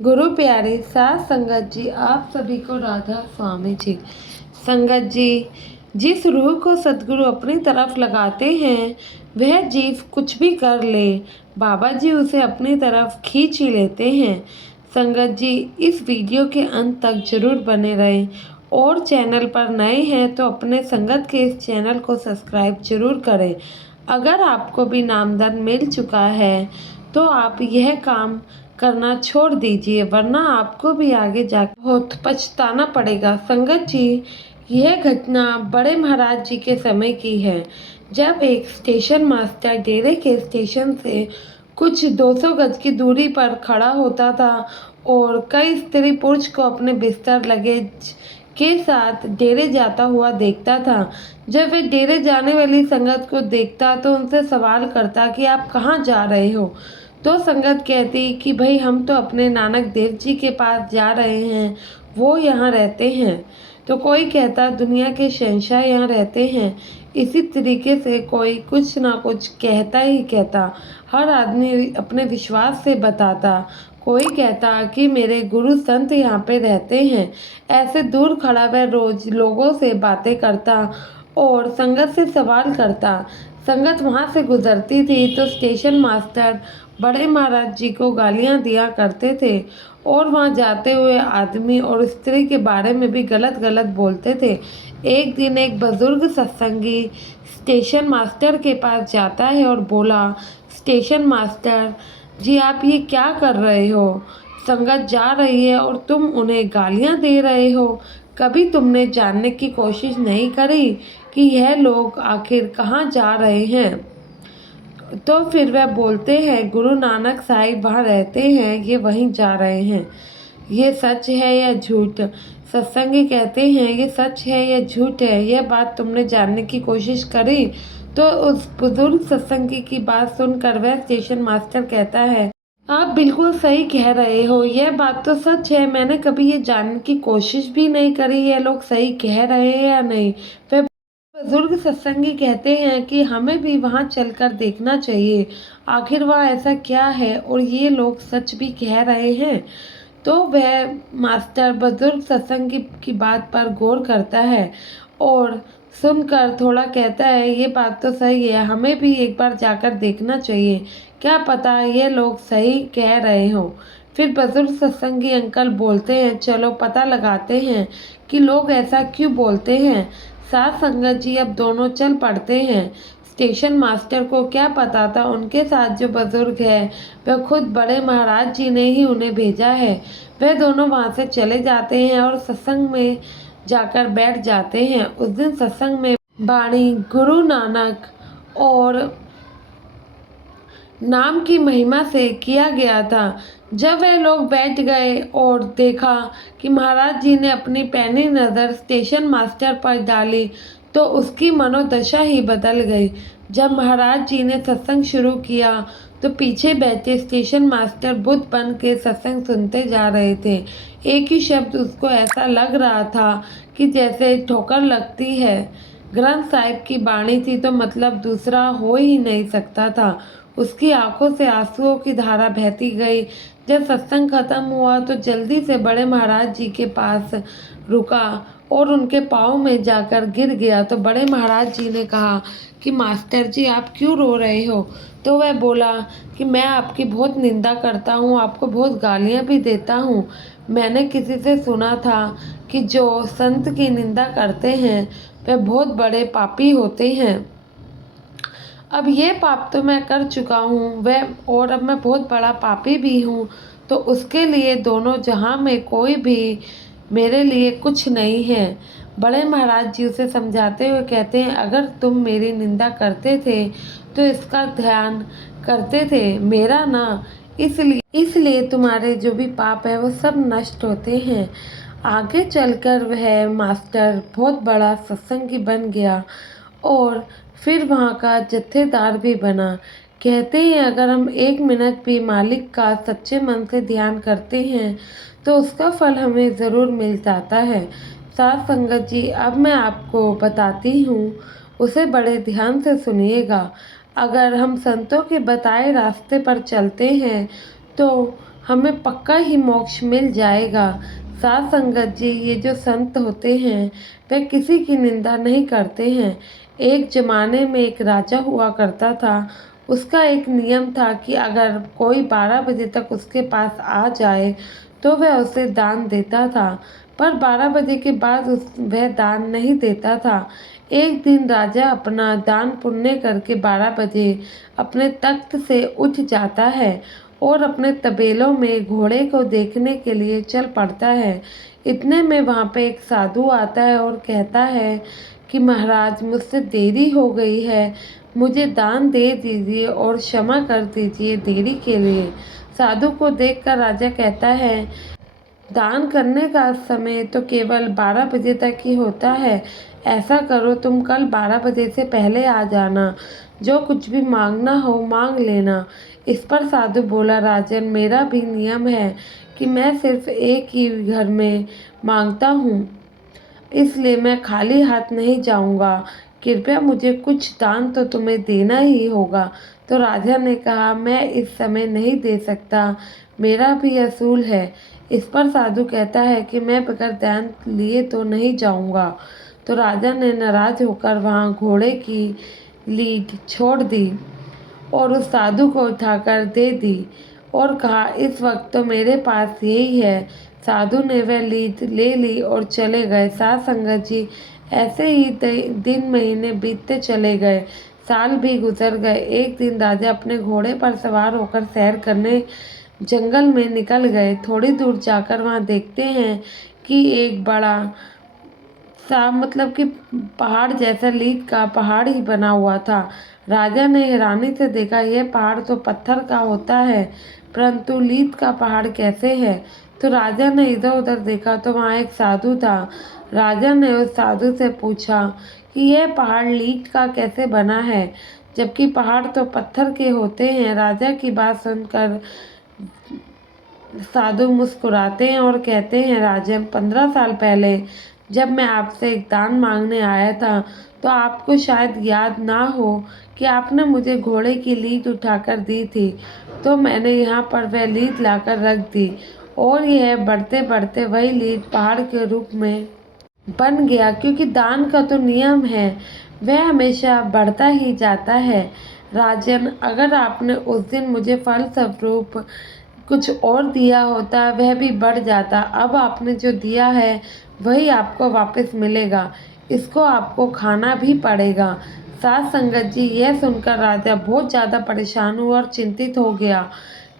गुरु प्यारे साथ संगत जी, आप सभी को राधा स्वामी जी। संगत जी, जिस रूह को सदगुरु अपनी तरफ लगाते हैं वह जीव कुछ भी कर ले, बाबा जी उसे अपनी तरफ खींच ही लेते हैं। संगत जी, इस वीडियो के अंत तक जरूर बने रहें और चैनल पर नए हैं तो अपने संगत के इस चैनल को सब्सक्राइब जरूर करें। अगर आपको भी नामदान मिल चुका है तो आप यह काम करना छोड़ दीजिए, वरना आपको भी आगे जाकर बहुत पछताना पड़ेगा। संगत जी, यह घटना बड़े महाराज जी के समय की है, जब एक स्टेशन मास्टर डेरे के स्टेशन से कुछ 200 गज की दूरी पर खड़ा होता था और कई स्त्री पुरुष को अपने बिस्तर लगेज के साथ डेरे जाता हुआ देखता था। जब वे डेरे जाने वाली संगत को देखता तो उनसे सवाल करता कि आप कहाँ जा रहे हो। तो संगत कहती कि भाई हम तो अपने नानक देव जी के पास जा रहे हैं, वो यहाँ रहते हैं। तो कोई कहता दुनिया के शहंशाह यहाँ रहते हैं। इसी तरीके से कोई कुछ ना कुछ कहता ही कहता, हर आदमी अपने विश्वास से बताता। कोई कहता कि मेरे गुरु संत यहाँ पे रहते हैं। ऐसे दूर खड़ा वह रोज लोगों से बातें करता और संगत से सवाल करता। संगत वहाँ से गुजरती थी तो स्टेशन मास्टर बड़े महाराज जी को गालियाँ दिया करते थे और वहाँ जाते हुए आदमी और स्त्री के बारे में भी गलत गलत बोलते थे। एक दिन एक बुजुर्ग सत्संगी स्टेशन मास्टर के पास जाता है और बोला, स्टेशन मास्टर जी आप ये क्या कर रहे हो? संगत जा रही है और तुम उन्हें गालियाँ दे रहे हो। कभी तुमने जानने की कोशिश नहीं करी कि यह लोग आखिर कहाँ जा रहे हैं? तो फिर वह बोलते हैं गुरु नानक साहिब वहाँ रहते हैं, ये वहीं जा रहे हैं। ये सच है या झूठ? सत्संगी कहते हैं ये सच है या झूठ है, यह बात तुमने जानने की कोशिश करी? तो उस बुजुर्ग सत्संगी की बात सुनकर वह स्टेशन मास्टर कहता है, आप बिल्कुल सही कह रहे हो, यह बात तो सच है। मैंने कभी ये जानने की कोशिश भी नहीं करी ये लोग सही कह रहे हैं या नहीं। वह बुजुर्ग सत्संगी कहते हैं कि हमें भी वहाँ चलकर देखना चाहिए, आखिर वहाँ ऐसा क्या है और ये लोग सच भी कह रहे हैं। तो वह मास्टर बुजुर्ग सत्संगी की बात पर गौर करता है और सुनकर थोड़ा कहता है ये बात तो सही है, हमें भी एक बार जाकर देखना चाहिए, क्या पता ये लोग सही कह रहे हो। फिर बुजुर्ग सत्संगी अंकल बोलते हैं चलो पता लगाते हैं कि लोग ऐसा क्यों बोलते हैं। साथ संगत जी अब दोनों चल पड़ते हैं। स्टेशन मास्टर को क्या पता था उनके साथ जो बुजुर्ग है वह खुद बड़े महाराज जी ने ही उन्हें भेजा है। वह दोनों वहाँ से चले जाते हैं और सत्संग में जाकर बैठ जाते हैं। उस दिन सत्संग में वाणी गुरु नानक और नाम की महिमा से किया गया था। जब वे लोग बैठ गए और देखा कि महाराज जी ने अपनी पैनी नज़र स्टेशन मास्टर पर डाली तो उसकी मनोदशा ही बदल गई। जब महाराज जी ने सत्संग शुरू किया तो पीछे बैठे स्टेशन मास्टर बुद्ध बन के सत्संग सुनते जा रहे थे। एक ही शब्द उसको ऐसा लग रहा था कि जैसे ठोकर लगती है। ग्रंथ साहिब की बाणी थी तो मतलब दूसरा हो ही नहीं सकता था। उसकी आंखों से आंसुओं की धारा बहती गई। जब सत्संग खत्म हुआ तो जल्दी से बड़े महाराज जी के पास रुका और उनके पाँव में जाकर गिर गया। तो बड़े महाराज जी ने कहा कि मास्टर जी आप क्यों रो रहे हो? तो वह बोला कि मैं आपकी बहुत निंदा करता हूँ, आपको बहुत गालियाँ भी देता हूँ। मैंने किसी से सुना था कि जो संत की निंदा करते हैं वह बहुत बड़े पापी होते हैं। अब ये पाप तो मैं कर चुका हूँ वह, और अब मैं बहुत बड़ा पापी भी हूँ, तो उसके लिए दोनों जहाँ में कोई भी मेरे लिए कुछ नहीं है। बड़े महाराज जी उसे समझाते हुए कहते हैं अगर तुम मेरी निंदा करते थे तो इसका ध्यान करते थे, मेरा ना, इसलिए तुम्हारे जो भी पाप है वो सब नष्ट होते हैं। आगे चलकर वह मास्टर बहुत बड़ा सत्संगी बन गया और फिर वहाँ का जत्थेदार भी बना। कहते हैं अगर हम एक मिनट भी मालिक का सच्चे मन से ध्यान करते हैं तो उसका फल हमें ज़रूर मिल जाता है। साथ संगत जी अब मैं आपको बताती हूँ, उसे बड़े ध्यान से सुनिएगा। अगर हम संतों के बताए रास्ते पर चलते हैं तो हमें पक्का ही मोक्ष मिल जाएगा। साध संगत जी, ये जो संत होते हैं वे किसी की निंदा नहीं करते हैं। एक जमाने में एक राजा हुआ करता था। उसका एक नियम था कि अगर कोई 12 बजे तक उसके पास आ जाए तो वह उसे दान देता था, पर 12 बजे के बाद वह दान नहीं देता था। एक दिन राजा अपना दान पुण्य करके 12 बजे अपने तख्त से उठ जाता है और अपने तबेलों में घोड़े को देखने के लिए चल पड़ता है। इतने में वहाँ पे एक साधु आता है और कहता है कि महाराज, मुझसे देरी हो गई है, मुझे दान दे दीजिए और क्षमा कर दीजिए देरी के लिए। साधु को देखकर राजा कहता है, दान करने का समय तो केवल 12 बजे तक ही होता है। ऐसा करो, तुम कल 12 बजे से पहले आ जाना, जो कुछ भी मांगना हो मांग लेना। इस पर साधु बोला, राजन, मेरा भी नियम है कि मैं सिर्फ एक ही घर में मांगता हूँ, इसलिए मैं खाली हाथ नहीं जाऊंगा। कृपया मुझे कुछ दान तो तुम्हें देना ही होगा। तो राजा ने कहा, मैं इस समय नहीं दे सकता, मेरा भी असूल है। इस पर साधु कहता है कि मैं बगैर दान लिए तो नहीं जाऊंगा। तो राजा ने नाराज होकर वहाँ घोड़े की लीड छोड़ दी और उस साधु को उठाकर दे दी और कहा, इस वक्त तो मेरे पास यही है। साधु ने वह लीड ले ली और चले गए। साध संगत जी, ऐसे ही दिन महीने बीतते चले गए, साल भी गुजर गए। एक दिन राजा अपने घोड़े पर सवार होकर सैर करने जंगल में निकल गए। थोड़ी दूर जाकर वहाँ देखते हैं कि एक बड़ा सा मतलब कि पहाड़ जैसा लीद का पहाड़ ही बना हुआ था। राजा ने हैरानी से देखा, यह पहाड़ तो पत्थर का होता है, परंतु लीद का पहाड़ कैसे है। तो राजा ने इधर उधर देखा तो वहाँ एक साधु था। राजा ने उस साधु से पूछा कि यह पहाड़ लीद का कैसे बना है, जबकि पहाड़ तो पत्थर के होते हैं। राजा की बात सुनकर साधु मुस्कुराते हैं और कहते हैं, राजन, 15 साल पहले जब मैं आपसे एक दान मांगने आया था तो आपको शायद याद ना हो कि आपने मुझे घोड़े की लीद उठाकर दी थी। तो मैंने यहाँ पर वह लीद लाकर रख दी और यह बढ़ते बढ़ते वही लीद पहाड़ के रूप में बन गया, क्योंकि दान का तो नियम है, वह हमेशा बढ़ता ही जाता है। राजन, अगर आपने उस दिन मुझे फल स्वरूप कुछ और दिया होता वह भी बढ़ जाता। अब आपने जो दिया है वही आपको वापस मिलेगा, इसको आपको खाना भी पड़ेगा। साध संगत जी, यह सुनकर राजा बहुत ज़्यादा परेशान हुआ और चिंतित हो गया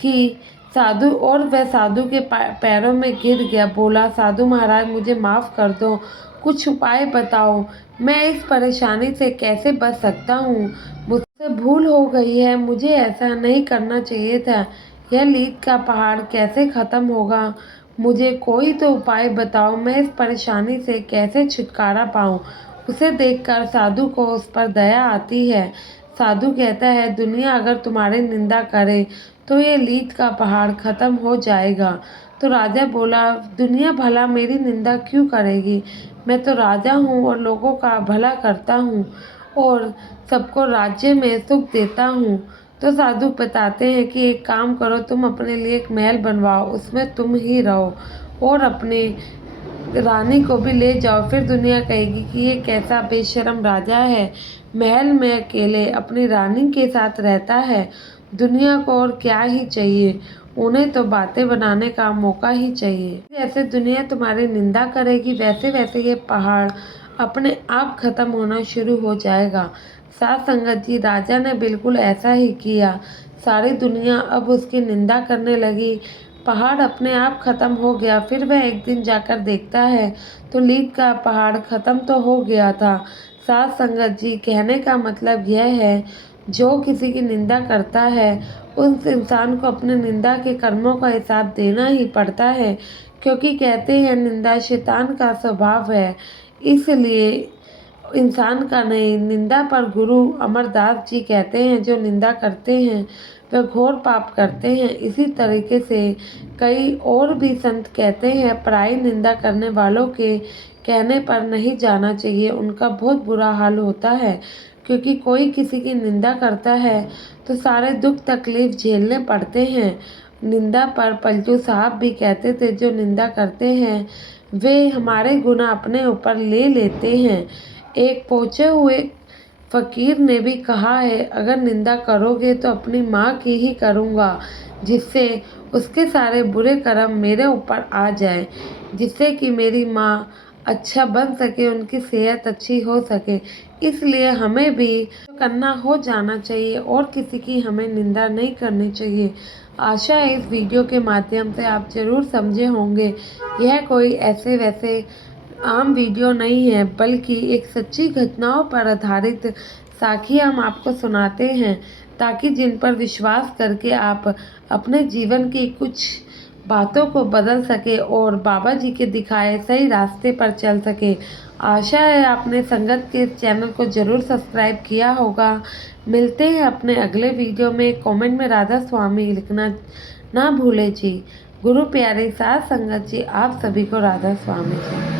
कि साधु, और वह साधु के पैरों में गिर गया। बोला, साधु महाराज, मुझे माफ़ कर दो, कुछ उपाय बताओ, मैं इस परेशानी से कैसे बच सकता हूँ। मुझसे भूल हो गई है, मुझे ऐसा नहीं करना चाहिए था। यह लीद का पहाड़ कैसे ख़त्म होगा, मुझे कोई तो उपाय बताओ, मैं इस परेशानी से कैसे छुटकारा पाऊँ। उसे देखकर साधु को उस पर दया आती है। साधु कहता है, दुनिया अगर तुम्हारी निंदा करे तो ये लीद का पहाड़ ख़त्म हो जाएगा। तो राजा बोला, दुनिया भला मेरी निंदा क्यों करेगी, मैं तो राजा हूँ और लोगों का भला करता हूँ और सबको राज्य में सुख देता हूँ। तो साधु बताते हैं कि एक काम करो, तुम अपने लिए एक महल बनवाओ, उसमें तुम ही रहो और अपनी रानी को भी ले जाओ, फिर दुनिया कहेगी कि ये कैसा बेशर्म राजा है, महल में अकेले अपनी रानी के साथ रहता है। दुनिया को और क्या ही चाहिए, उन्हें तो बातें बनाने का मौका ही चाहिए। जैसे दुनिया तुम्हारी निंदा करेगी वैसे वैसे ये पहाड़ अपने आप खत्म होना शुरू हो जाएगा। साध संगत जी, राजा ने बिल्कुल ऐसा ही किया। सारी दुनिया अब उसकी निंदा करने लगी, पहाड़ अपने आप ख़त्म हो गया। फिर वह एक दिन जाकर देखता है तो लीद का पहाड़ ख़त्म तो हो गया था। साध संगत जी, कहने का मतलब यह है, जो किसी की निंदा करता है उस इंसान को अपने निंदा के कर्मों का हिसाब देना ही पड़ता है, क्योंकि कहते हैं निंदा शैतान का स्वभाव है। इसलिए इंसान का नहीं, निंदा पर गुरु अमरदास जी कहते हैं, जो निंदा करते हैं वह घोर पाप करते हैं। इसी तरीके से कई और भी संत कहते हैं, पराई निंदा करने वालों के कहने पर नहीं जाना चाहिए, उनका बहुत बुरा हाल होता है। क्योंकि कोई किसी की निंदा करता है तो सारे दुख तकलीफ झेलने पड़ते हैं। निंदा पर पलटू साहब भी कहते थे, जो निंदा करते हैं वे हमारे गुनाह अपने ऊपर ले लेते हैं। एक पहुँचे हुए फ़कीर ने भी कहा है, अगर निंदा करोगे तो अपनी माँ की ही करूँगा, जिससे उसके सारे बुरे कर्म मेरे ऊपर आ जाए, जिससे कि मेरी माँ अच्छा बन सके, उनकी सेहत अच्छी हो सके। इसलिए हमें भी करना हो जाना चाहिए और किसी की हमें निंदा नहीं करनी चाहिए। आशा है इस वीडियो के माध्यम से आप ज़रूर समझे होंगे। यह कोई ऐसे वैसे आम वीडियो नहीं है, बल्कि एक सच्ची घटनाओं पर आधारित साखी हम आपको सुनाते हैं, ताकि जिन पर विश्वास करके आप अपने जीवन की कुछ बातों को बदल सके और बाबा जी के दिखाए सही रास्ते पर चल सके। आशा है आपने संगत के इस चैनल को ज़रूर सब्सक्राइब किया होगा। मिलते हैं अपने अगले वीडियो में। कमेंट में राधा स्वामी लिखना ना भूलें जी। गुरु प्यारे साथ संगत जी, आप सभी को राधा स्वामी जी।